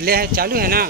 Play है, चालू है ना।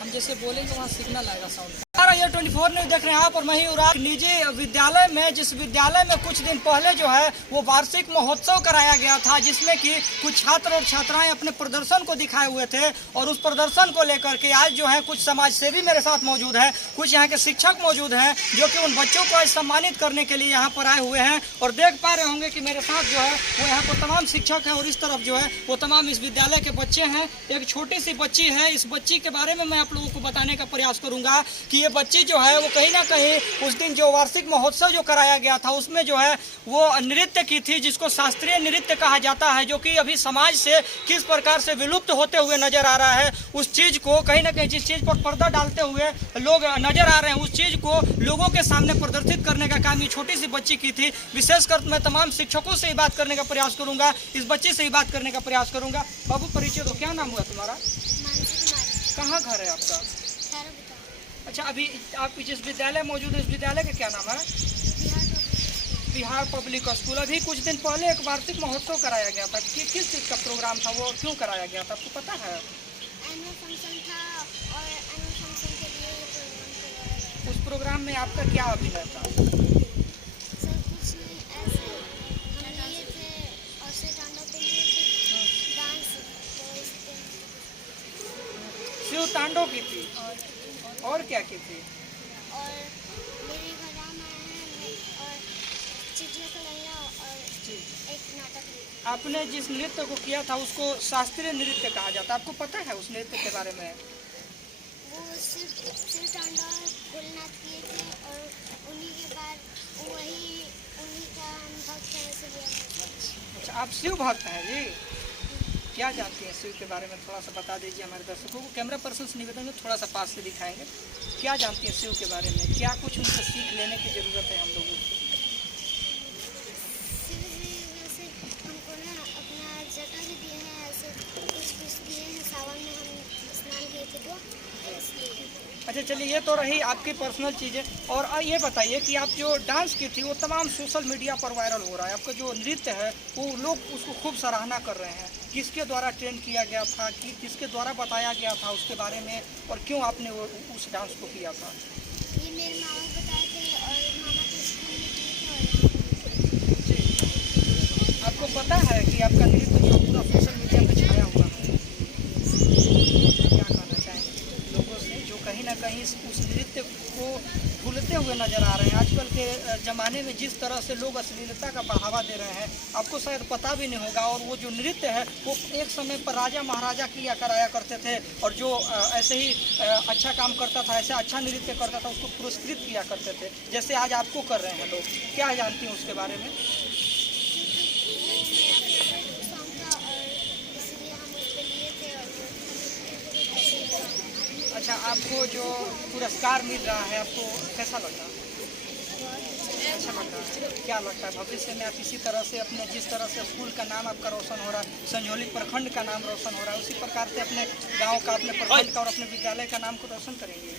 हम जैसे बोलेंगे वहाँ सिग्नल आएगा साउंड। ये 24 न्यूज़ देख रहे हैं आप, और मैं ही निजी विद्यालय में, जिस विद्यालय में कुछ दिन पहले जो है वो वार्षिक महोत्सव कराया गया था, जिसमें कि कुछ छात्र और छात्राएं अपने प्रदर्शन को दिखाए हुए थे। और उस प्रदर्शन को लेकर के आज जो है कुछ समाज सेवी मेरे साथ मौजूद है, कुछ यहाँ के शिक्षक मौजूद हैं, जो कि उन बच्चों को आज सम्मानित करने के लिए यहाँ पर आए हुए हैं। और देख पा रहे होंगे कि मेरे साथ जो है वो यहाँ पर तमाम शिक्षक हैं, और इस तरफ जो है वो तमाम इस विद्यालय के बच्चे हैं। एक छोटी सी बच्ची है, इस बच्ची के बारे में मैं आप लोगों को बताने का प्रयास करूंगा कि ये बच्ची जो है वो कहीं ना कहीं उस दिन जो वार्षिक महोत्सव जो कराया गया था उसमें जो है वो नृत्य की थी, जिसको शास्त्रीय नृत्य कहा जाता है, जो कि अभी समाज से किस प्रकार से विलुप्त होते हुए नजर आ रहा है। उस चीज़ को कहीं ना कहीं, जिस चीज़ पर पर्दा डालते हुए लोग नजर आ रहे हैं, उस चीज़ को लोगों के सामने प्रदर्शित करने का काम ये छोटी सी बच्ची की थी। विशेषकर मैं तमाम शिक्षकों से ही बात करने का प्रयास करूंगा, इस बच्चे से ही बात करने का प्रयास करूंगा। बाबू परिचय दो, क्या नाम हुआ तुम्हारा? कहाँ घर है आपका? अच्छा, अभी आप जिस विद्यालय मौजूद है इस विद्यालय का क्या नाम है? Bihar public school. अभी कुछ दिन पहले एक वार्षिक महोत्सव कराया गया था, कि किस चीज़ का प्रोग्राम था, वो क्यों कराया गया था, आपको पता है? एनुअल फंक्शन था और एनुअल फंक्शन के लिए ये प्रोग्राम करवाया गया। उस प्रोग्राम में आपका क्या अभिनय था? सर कुछ नहीं, ऐसे हम लिए थे और से तांडव पे लिए थे डांस, तो इसके शिव तांडव की थी, और क्या की थी? और मेरे घर राम आए हैं और चिड़िया का लैया और एक नाटक भी। आपने जिस नृत्य को किया था उसको शास्त्रीय नृत्य कहा जाता है, आपको पता है उस नृत्य के बारे में? वो शिव तांडव भोलेनाथ किए थे और उन्हीं के बाद उन्हीं का अनुभव था, इसलिए। अच्छा, आप शिव भक्त हैं जी? क्या जानती हैं शिव के बारे में, थोड़ा सा बता दीजिए हमारे दर्शकों को। कैमरा पर्सन से निवेदन है, थोड़ा सा पास से दिखाएंगे। क्या जानती हैं शिव के बारे में, क्या कुछ उनसे सीख लेने की ज़रूरत है हम लोगों को? शिव जी वैसे हमको ना अपना जटा भी दिए हैं, ऐसे कुछ दिए हैं। सावन में हम स्नान किए थे तो इसलिए। अच्छा चलिए, ये तो रही आपकी पर्सनल चीज़ें। और ये बताइए कि आप जो डांस की थी वो तमाम सोशल मीडिया पर वायरल हो रहा है, आपका जो नृत्य है वो लोग उसको खूब सराहना कर रहे हैं। किसके द्वारा ट्रेन किया गया था, कि किसके द्वारा बताया गया था उसके बारे में, और क्यों आपने वो उस डांस को किया था? ये मेरे मामा बताए थे और मामा के स्कूल में किए थे। और आपको पता है कि आपका नृत्य जो पूरा सोशल मीडिया पर छाया हुआ है, क्या कहना चाहेंगे लोगों से जो कहीं ना कहीं उस नृत्य को भूलते हुए नजर आ रहे हैं? आजकल के ज़माने में जिस तरह से लोग अश्लीलता का बढ़ावा दे रहे हैं, आपको शायद पता भी नहीं होगा। और वो जो नृत्य है वो एक समय पर राजा महाराजा किया कराया करते थे, और जो ऐसे ही अच्छा काम करता था, ऐसा अच्छा नृत्य करता था, उसको पुरस्कृत किया करते थे, जैसे आज आपको कर रहे हैं लोग। क्या जानती हैं उसके बारे में? सॉन्ग था और इसलिए हम उस पर लिए थे और अच्छा, आपको जो पुरस्कार मिल रहा है आपको कैसा लगा? अच्छा लग रहा है। क्या लगता है भविष्य में आप इसी तरह से अपने, जिस तरह से स्कूल का नाम आपका रोशन हो रहा है, संजौली प्रखंड का नाम रोशन हो रहा है, उसी प्रकार से अपने गांव का, अपने प्रखंड का और अपने विद्यालय का नाम को रोशन करेंगे?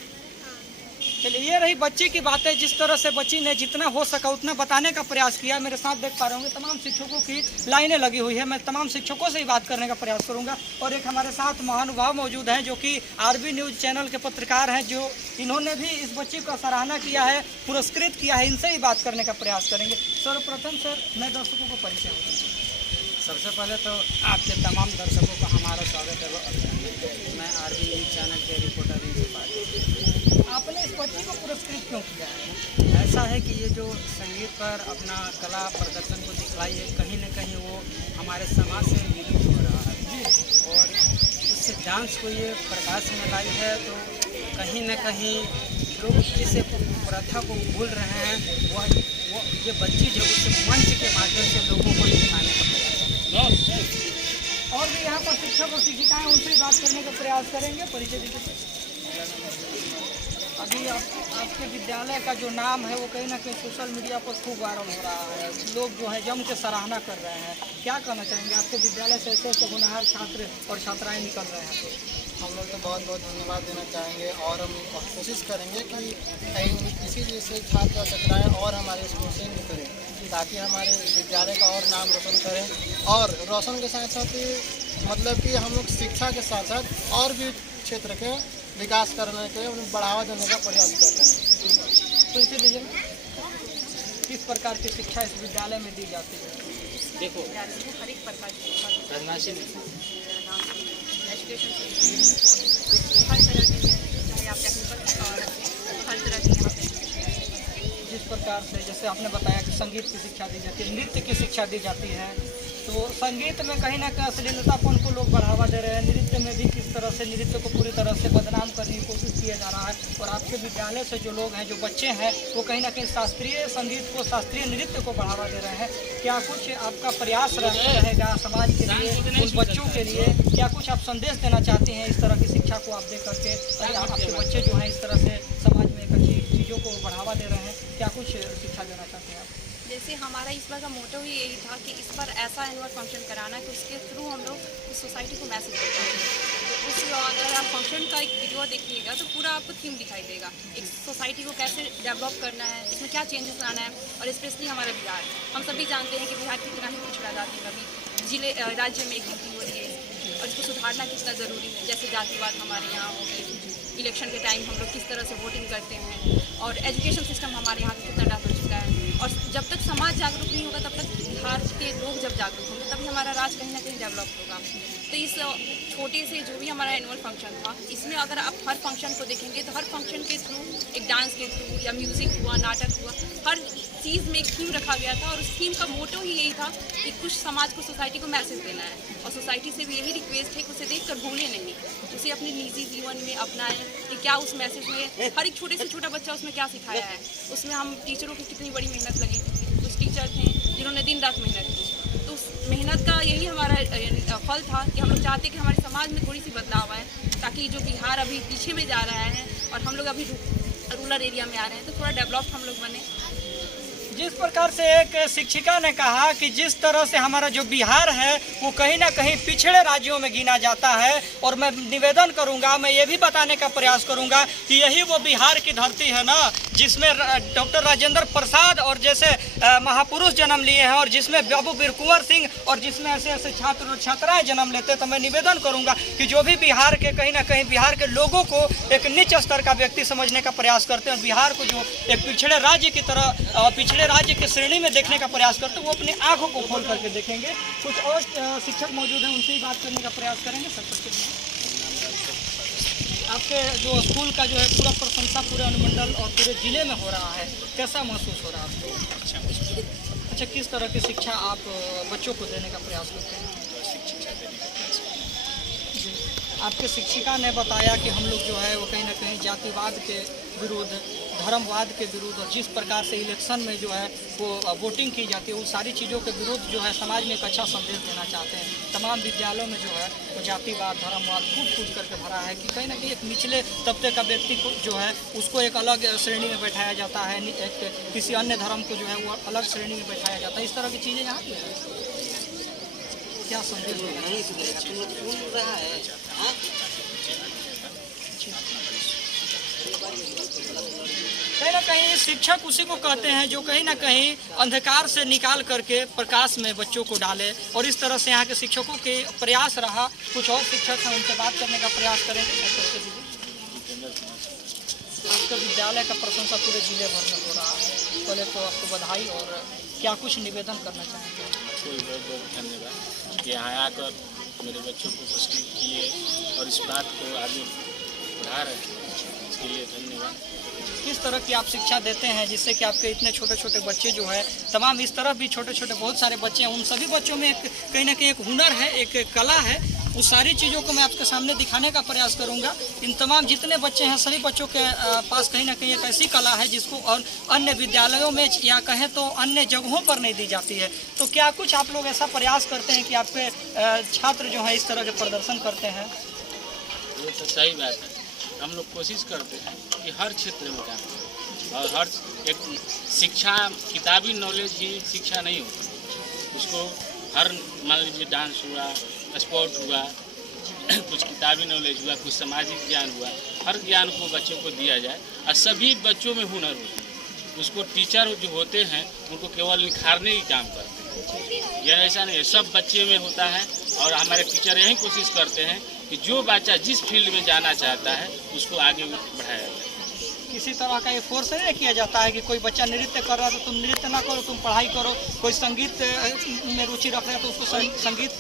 चलिए, ये रही बच्ची की बात है। जिस तरह से बच्ची ने जितना हो सका उतना बताने का प्रयास किया। मेरे साथ देख पा रहे होंगे तमाम शिक्षकों की लाइनें लगी हुई है, मैं तमाम शिक्षकों से ही बात करने का प्रयास करूंगा। और एक हमारे साथ महानुभाव मौजूद हैं जो कि आरबी न्यूज़ चैनल के पत्रकार हैं, जो इन्होंने भी इस बच्ची का सराहना किया है, पुरस्कृत किया है। इनसे ही बात करने का प्रयास करेंगे। सर्वप्रथम सर, मैं दर्शकों को परिचय हूँ। सबसे पहले तो आपके तमाम दर्शकों का हमारा स्वागत है। मैं आरबी न्यूज़ चैनल के रिपोर्टर आपने इस बच्ची को पुरस्कृत क्यों किया है? ऐसा है कि ये जो संगीत पर अपना कला प्रदर्शन को दिखलाई है, कहीं न कहीं वो हमारे समाज से विलुप्त हो रहा है, और उससे डांस को ये प्रकाश में लाई है। तो कहीं न कहीं लोग जिस प्रथा को भूल रहे हैं, वो ये बच्ची जो उस मंच के माध्यम से लोगों को दिखाने का प्रयास है। और भी यहाँ पर शिक्षक और शिक्षिकाएँ, उनसे बात करने का प्रयास करेंगे। परिचय दीजिए। अभी आपके विद्यालय का जो नाम है वो कहीं ना कहीं सोशल मीडिया पर खूब वायरल हो रहा है, लोग जो है जम के सराहना कर रहे हैं। क्या कहना चाहेंगे? आपके विद्यालय से ऐसे ऐसे होनहार छात्र और छात्राएं निकल रहे हैं, तो हम लोग तो बहुत बहुत धन्यवाद देना चाहेंगे, और हम कोशिश करेंगे कि कहीं इसी जैसे छात्र छात्राएँ और हमारे स्कूल से निकलें, ताकि हमारे विद्यालय का और नाम रोशन करें। और रोशन के साथ साथ मतलब कि हम लोग शिक्षा के साथ साथ और भी क्षेत्र के विकास करने के उन्हें बढ़ावा देने का प्रयास कर रहे हैं। तो इसे दीजिए, किस प्रकार की शिक्षा इस विद्यालय में दी जाती है? देखो हर एक प्रकार की बदमाशी नहीं, एजुकेशन हर तरह के चाहे आप टेक्निकल और हर तरह के यहाँ पे जिस प्रकार से जैसे आपने बताया कि संगीत की शिक्षा दी जाती है, नृत्य की शिक्षा दी जाती है, तो संगीत में कहीं ना कहीं अश्लीलतापन को लोग बढ़ावा दे रहे हैं। नृत्य में भी किस तरह से नृत्य को पूरी तरह से बदनाम करने की कोशिश किया जा रहा है। और आपके विद्यालय से जो लोग हैं, जो बच्चे हैं, वो कहीं ना कहीं शास्त्रीय संगीत को, शास्त्रीय नृत्य को बढ़ावा दे रहे हैं। क्या कुछ आपका प्रयास रहेगा समाज के लिए, उन बच्चों के लिए? क्या कुछ आप संदेश देना चाहते हैं इस तरह की शिक्षा को आप दे करके? आपके बच्चे जो हैं इस तरह से समाज में एक अच्छी चीज़ों को बढ़ावा दे रहे हैं, क्या कुछ शिक्षा देना चाहते हैं आप? जैसे हमारा इस बार का मोटो ही यही था कि इस बार ऐसा एनुअल फंक्शन कराना कि उसके थ्रू हम लोग उस सोसाइटी को मैसेज देते हैं। तो उस अगर आप फंक्शन का एक वीडियो देखिएगा तो पूरा आपको थीम दिखाई देगा, एक सोसाइटी को कैसे डेवलप करना है, इसमें क्या चेंजेस लाना है। और स्पेशली हमारा बिहार, हम सभी जानते हैं कि बिहार कितना ही पिछड़ा जाति में अभी जिले राज्य में एक गिनती हो रही है और इसको सुधारना कितना ज़रूरी है। जैसे जातिवाद हमारे यहाँ हो गए, इलेक्शन के टाइम हम लोग किस तरह से वोटिंग करते हैं, और एजुकेशन सिस्टम हमारे यहाँ का कितना डाउन हो चुका है। और जब तक समाज जागरूक नहीं होगा, तब तक बिहार के लोग जब जागरूक होंगे तभी हमारा राज्य कहीं ना कहीं डेवलप होगा। तो इस छोटे से जो भी हमारा एनुअल फंक्शन था, इसमें अगर आप हर फंक्शन को देखेंगे तो हर फंक्शन के थ्रू, एक डांस के थ्रू या म्यूज़िक हुआ, नाटक हुआ, हर चीज़ में एक थीम रखा गया था। और उस थीम का मोटो ही यही था कि कुछ समाज को, सोसाइटी को मैसेज देना है। और सोसाइटी से भी यही रिक्वेस्ट है कि उसे देख कर भूलें नहीं, उसे अपने निजी जीवन में अपनाएं कि क्या उस मैसेज में हर एक छोटे से छोटा बच्चा उसमें क्या सिखाया है। उसमें हम टीचरों की कितनी बड़ी मेहनत लगी थी, कुछ टीचर थे जिन्होंने दिन रात मेहनत की। तो उस मेहनत का यही हमारा फल था कि हम लोग चाहते कि हमारे समाज में थोड़ी सी बदलाव आए, ताकि जो बिहार अभी पीछे में जा रहा है और हम लोग अभी रूरल एरिया में आ रहे हैं, तो थोड़ा डेवलप हम लोग बने। जिस प्रकार से एक शिक्षिका ने कहा कि जिस तरह से हमारा जो बिहार है वो कहीं ना कहीं पिछड़े राज्यों में गिना जाता है, और मैं निवेदन करूंगा, मैं ये भी बताने का प्रयास करूंगा कि यही वो बिहार की धरती है ना, जिसमें डॉक्टर राजेंद्र प्रसाद और जैसे महापुरुष जन्म लिए हैं, और जिसमें बाबू वीर कुंवर सिंह और जिसमें ऐसे ऐसे छात्र और छात्राएँ जन्म लेते। तो मैं निवेदन करूँगा कि जो भी बिहार के, कहीं ना कहीं बिहार के लोगों को एक नीच स्तर का व्यक्ति समझने का प्रयास करते हैं, बिहार को जो एक पिछड़े राज्य की तरह, पिछड़े राज्य की श्रेणी में देखने का प्रयास करते हैं, वो अपनी आंखों को खोल करके देखेंगे। कुछ और शिक्षक मौजूद हैं, उनसे ही बात करने का प्रयास करेंगे। आपके जो स्कूल का जो है पूरा प्रशंसा पूरे अनुमंडल और पूरे जिले में हो रहा है, कैसा महसूस हो रहा है आपको? अच्छा, किस तरह की शिक्षा आप बच्चों को देने का प्रयास करते हैं? आपके शिक्षिका ने बताया कि हम लोग जो है वो कहीं ना कहीं जातिवाद के विरुद्ध, धर्मवाद के विरुद्ध, और जिस प्रकार से इलेक्शन में जो है वो वोटिंग की जाती है, उन सारी चीज़ों के विरुद्ध जो है समाज में एक अच्छा संदेश देना चाहते हैं। तमाम विद्यालयों में जो है वो जातिवाद, धर्मवाद कूद करके भरा है कि कहीं ना कहीं एक निचले तबके का व्यक्ति को जो है उसको एक अलग श्रेणी में बैठाया जाता है, एक किसी अन्य धर्म को जो है वो अलग श्रेणी में बैठाया जाता है। इस तरह की चीज़ें यहाँ की है। क्या संदेश रहा है? कहीं ना कहीं शिक्षक उसी को कहते हैं जो कहीं ना कहीं अंधकार से निकाल करके प्रकाश में बच्चों को डाले, और इस तरह से यहाँ के शिक्षकों के प्रयास रहा। कुछ और शिक्षक हैं, उनसे बात करने का प्रयास करेंगे। आपके विद्यालय का प्रशंसा पूरे जिले भर में हो रहा है, पहले तो आपको बधाई, और क्या कुछ निवेदन करना चाहेंगे? आपको बहुत बहुत धन्यवाद, यहाँ आकर मेरे बच्चों को पुरस्कृत किए और इस बात को आगे बढ़ा रहे हैं, इसके लिए धन्यवाद। किस तरह की आप शिक्षा देते हैं जिससे कि आपके इतने छोटे छोटे बच्चे जो है, तमाम इस तरफ भी छोटे छोटे बहुत सारे बच्चे हैं, उन सभी बच्चों में एक कहीं ना कहीं एक हुनर है, एक कला है, उस सारी चीज़ों को मैं आपके सामने दिखाने का प्रयास करूंगा। इन तमाम जितने बच्चे हैं सभी बच्चों के पास कहीं ना कहीं एक ऐसी कला है जिसको और अन्य विद्यालयों में या कहें तो अन्य जगहों पर नहीं दी जाती है। तो क्या कुछ आप लोग ऐसा प्रयास करते हैं कि आपके छात्र जो है इस तरह के प्रदर्शन करते हैं? ये तो सही बात है, हम लोग कोशिश करते हैं कि हर क्षेत्र में काम करें, और हर एक शिक्षा, किताबी नॉलेज ही शिक्षा नहीं होती, उसको हर, मान लीजिए डांस हुआ, स्पोर्ट हुआ, कुछ किताबी नॉलेज हुआ, कुछ सामाजिक ज्ञान हुआ, हर ज्ञान को बच्चों को दिया जाए। और सभी बच्चों में हुनर होती है, उसको टीचर जो होते हैं उनको केवल निखारने ही काम करते हैं। यह ऐसा नहीं है, सब बच्चे में होता है और हमारे टीचर यही कोशिश करते हैं कि जो बच्चा जिस फील्ड में जाना चाहता है उसको आगे बढ़ाया जाए। किसी तरह का ये फोर्स नहीं किया जाता है कि कोई बच्चा नृत्य कर रहा है तो तुम नृत्य ना करो, तुम पढ़ाई करो। कोई संगीत में रुचि रख रहा है तो उसको संगीत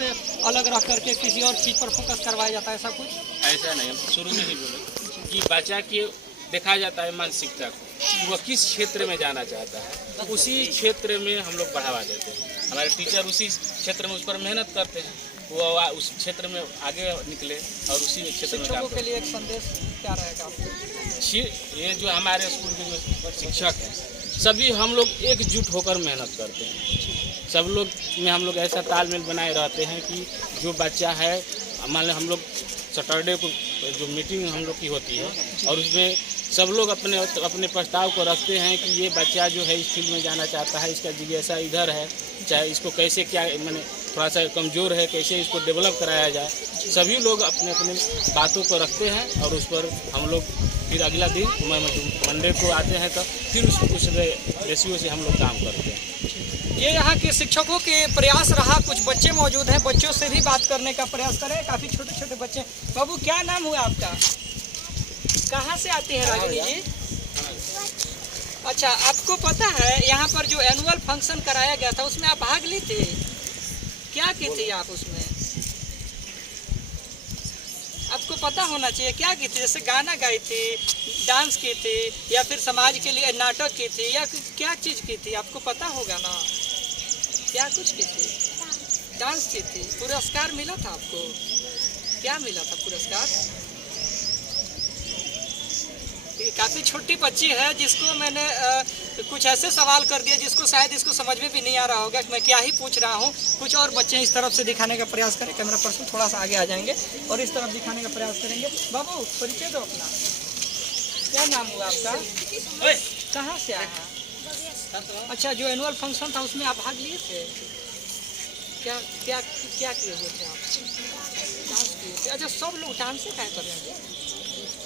अलग रख करके किसी और चीज़ पर फोकस करवाया जाता है, ऐसा कुछ? ऐसा नहीं, हम शुरू में ही बोले कि बच्चा के देखा जाता है मानसिकता को, वह किस क्षेत्र में जाना चाहता है, उसी क्षेत्र में हम लोग बढ़ावा देते हैं। हमारे टीचर उसी क्षेत्र में उस पर मेहनत करते हैं, वो उस क्षेत्र में आगे निकले और उसी क्षेत्र में शिक्षकों के लिए एक संदेश क्या रहेगा आपको? ये जो हमारे स्कूल के जो शिक्षक हैं सभी हम लोग एकजुट होकर मेहनत करते हैं। सब लोग में हम लोग ऐसा तालमेल बनाए रहते हैं कि जो बच्चा है, मान लो हम लोग सैटरडे को जो मीटिंग हम लोग की होती है और उसमें सब लोग अपने प्रस्ताव को रखते हैं कि ये बच्चा जो है इस फील्ड में जाना चाहता है, इसका जिज्ञासा इधर है, चाहे इसको कैसे क्या मैंने थोड़ा सा कमज़ोर है, कैसे इसको डेवलप कराया जाए। सभी लोग अपने अपने बातों को रखते हैं और उस पर हम लोग फिर अगला दिन मंडे को आते हैं तो फिर उस रेशियो से हम लोग काम करते हैं। ये यहाँ के शिक्षकों के प्रयास रहा। कुछ बच्चे मौजूद हैं, बच्चों से भी बात करने का प्रयास करें। काफ़ी छोटे छोटे बच्चे। बाबू क्या नाम हुआ आपका? कहाँ से आते हैं रागिनी जी? अच्छा, आपको पता है यहाँ पर जो एनुअल फंक्शन कराया गया था उसमें आप भाग ली थी? क्या की थी आप उसमें? आपको पता होना चाहिए क्या की थी। जैसे गाना गाई थी, डांस की थी, या फिर समाज के लिए नाटक की थी, या क्या चीज़ की थी आपको पता होगा ना? क्या कुछ की थी? डांस की थी। पुरस्कार मिला था आपको? क्या मिला था पुरस्कार? काफ़ी छोटी बच्ची है जिसको मैंने कुछ ऐसे सवाल कर दिए जिसको शायद इसको समझ में भी नहीं आ रहा होगा कि मैं क्या ही पूछ रहा हूँ। कुछ और बच्चे इस तरफ से दिखाने का प्रयास करें। कैमरा पर्सन थोड़ा सा आगे आ जाएंगे और इस तरफ दिखाने का प्रयास करेंगे। बाबू परिचय दो अपना। क्या नाम हुआ आपका? कहाँ से आया? अच्छा, जो एनुअल फंक्शन था उसमें आप भाग लिए थे? क्या क्या क्या किए हुए थे आप? डांस किए थे। अच्छा, सब लोग डांस क्या कर रहे हैं?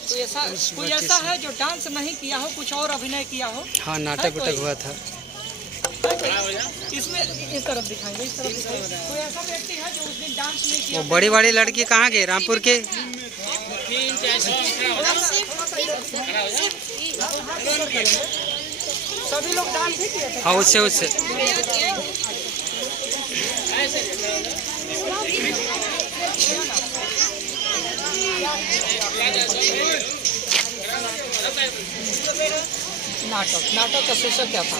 तो ऐसा कोई ऐसा है जो डांस नहीं किया हो, कुछ और अभिनय किया हो? हाँ, नाटक उटक हुआ था। इसमें इस तरफ दिखाएंगे, इस तरफ दिखाएंगे। कोई ऐसा व्यक्ति है जो उस दिन डांस नहीं किया? वो बड़ी बड़ी लड़की कहाँ के? रामपुर के? सभी लोग डांस ही किए थे? हाँ, उससे नाटक का शीर्षक क्या था?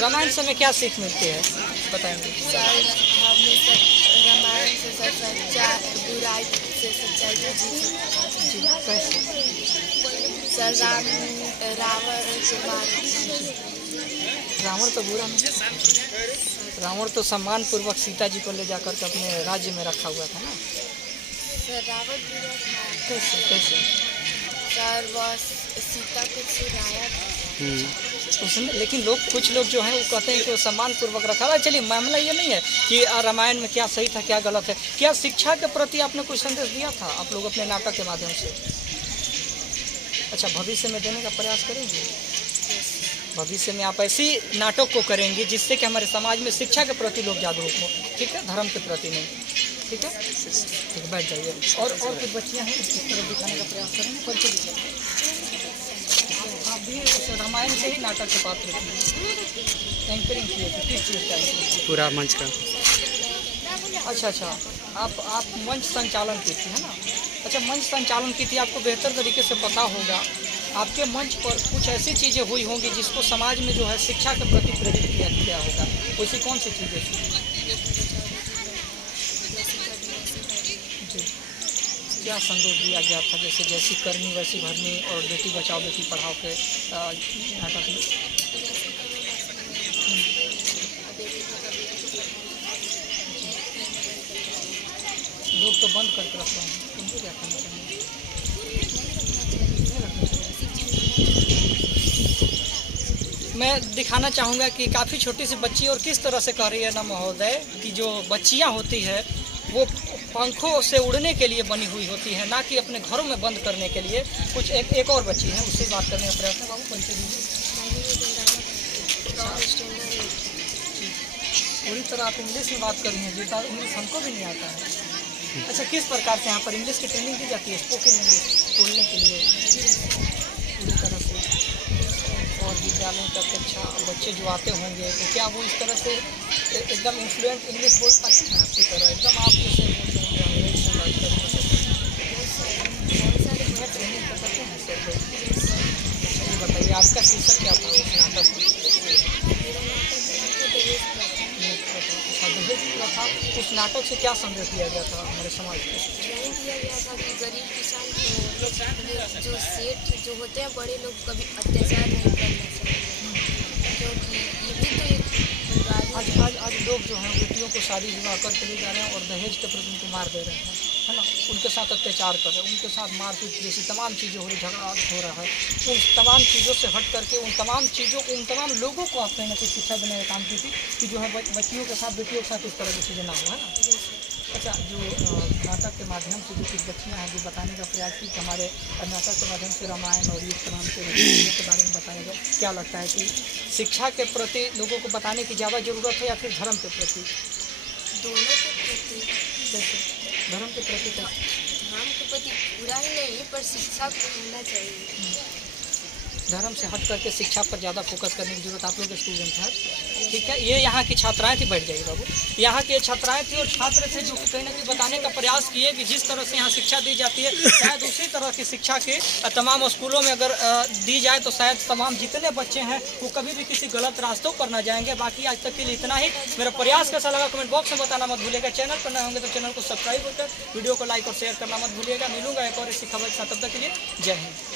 रामायण से हमें क्या सीख मिलती है बताएंगे? रामायण से सच्चा बुराई से सच्चाई को जीत। कैसे? रावण तो बुरा नहीं, रावण तो सम्मान पूर्वक सीता जी को ले जाकर के अपने राज्य में रखा हुआ था ना। रावण बुरा था। कैसे कैसे? सर वह सीता को चुराया था उसमें, लेकिन कुछ लोग जो हैं वो कहते हैं कि वो सम्मान पूर्वक रखा हुआ। चलिए, मामला ये नहीं है कि रामायण में क्या सही था क्या गलत है। क्या शिक्षा के प्रति आपने कुछ संदेश दिया था आप लोग अपने नाटक के माध्यम से? अच्छा, भविष्य में देने का प्रयास करेंगे? भविष्य में आप ऐसी नाटक को करेंगे जिससे कि हमारे समाज में शिक्षा के प्रति लोग जागरूक हो, ठीक है, धर्म के प्रति नहीं, ठीक है? ठीक, बैठ जाइए। और कुछ बच्चियाँ हैं, इस तरफ दिखाने का प्रयास करेंगे। परिचय दीजिए। आप भी रामायण से ही नाटक के पात्र थे, एंकरिंग किए थे, किस चीज़ का एंकरिंग? पूरा मंच का। अच्छा, आप मंच संचालन की थी, है ना? अच्छा, मंच संचालन की थी, आपको बेहतर तरीके से पता होगा। आपके मंच पर कुछ ऐसी चीज़ें हुई होंगी जिसको समाज में जो है शिक्षा के प्रति प्रेरित किया होगा। वैसी कौन सी चीज़ें थी? जी, क्या संदेश दिया गया था? जैसी करनी वैसी भरनी और बेटी बचाओ बेटी पढ़ाओ के नाटक में? लोग तो बंद करके रखते हैं, तुमको क्या करना चाहिए? मैं दिखाना चाहूँगा कि काफ़ी छोटी सी बच्ची और किस तरह से कह रही है ना महोदय कि जो बच्चियाँ होती है वो पंखों से उड़ने के लिए बनी हुई होती है, ना कि अपने घरों में बंद करने के लिए। कुछ एक और बच्ची है, उससे बात करने का प्रयास है। बाबू परिचय दीजिए। पूरी तरह आप इंग्लिश में बात कर रही हैं, जी तो इंग्लिश हमको भी नहीं आता है। अच्छा, किस प्रकार से यहाँ पर इंग्लिश की ट्रेनिंग दी जाती है स्पोकन इंग्लिश बोलने के लिए पूरी तरह से? और विद्यालयों की अपेक्षा बच्चे जो आते होंगे तो क्या वो इस तरह से एकदम इन्फ्लुएंट इंग्लिश बोल पाते हैं आपकी तरह? एकदम आप जैसे बोलते होंगे अंग्रेज से बात करें ट्रेनिंग कर सकते हैं सर लोग? ये बताइए आपका शीर्षक क्या था उस नाटक में? दहेज प्रथा। उस नाटक से क्या संदेश दिया गया था हमारे समाज को? यही दिया गया था कि गरीब किसान को जो सेठ जो होते हैं बड़े लोग कभी अत्याचार नहीं करना चाहिए, क्योंकि ये भी तो एक आज लोग जो हैं बेटियों को शादी विवाह करके ले जा रहे हैं और दहेज के प्रति उनको मार दे रहे हैं, है ना, उनके साथ अत्याचार कर रहे हैं, उनके साथ मारपीट जैसी तमाम चीज़ें हो रही, झगड़ा हो रहा है। उन तमाम चीज़ों से हट करके उन तमाम चीज़ों को उन तमाम लोगों को आप कहीं ना कहीं शिक्षा देने का काम की थी कि जो है बच्चियों के साथ बेटियों के साथ इस तरह की चीज़ें ना हो, है ना। अच्छा, जो नाटक के माध्यम से जो कुछ बच्चियाँ हैं जो बताने का प्रयास की कि हमारे नाटक के माध्यम से रामायण और युग तमाम के बारे में बताया गया, क्या लगता है कि शिक्षा के प्रति लोगों को बताने की ज़्यादा ज़रूरत है या फिर धर्म के प्रति? दोनों के प्रति। जैसे धर्म के प्रति क्या? धर्म के प्रति पूरा ही नहीं पर शिक्षा को होना चाहिए। धर्म से हट करके शिक्षा पर ज़्यादा फोकस करने की जरूरत आप लोग स्टूडेंट हैं, ठीक है। ये यहाँ की छात्राएं थी, बैठ जाइए बाबू। यहाँ की छात्राएं थी और छात्र थे जो कहीं ना कहीं बताने का प्रयास किए कि जिस तरह से यहाँ शिक्षा दी जाती है शायद उसी तरह की शिक्षा की तमाम स्कूलों में अगर दी जाए तो शायद तमाम जितने बच्चे हैं वो कभी भी किसी गलत रास्तों पर ना जाएंगे। बाकी आज तक के लिए इतना ही। मेरा प्रयास कैसा लगा कमेंट बॉक्स में बताना मत भूलिएगा। चैनल पर नए होंगे तो चैनल को सब्सक्राइब होकर वीडियो को लाइक और शेयर करना मत भूलिएगा। मिलूंगा एक और इसी खबर के साथ, तब तक के लिए जय हिंद।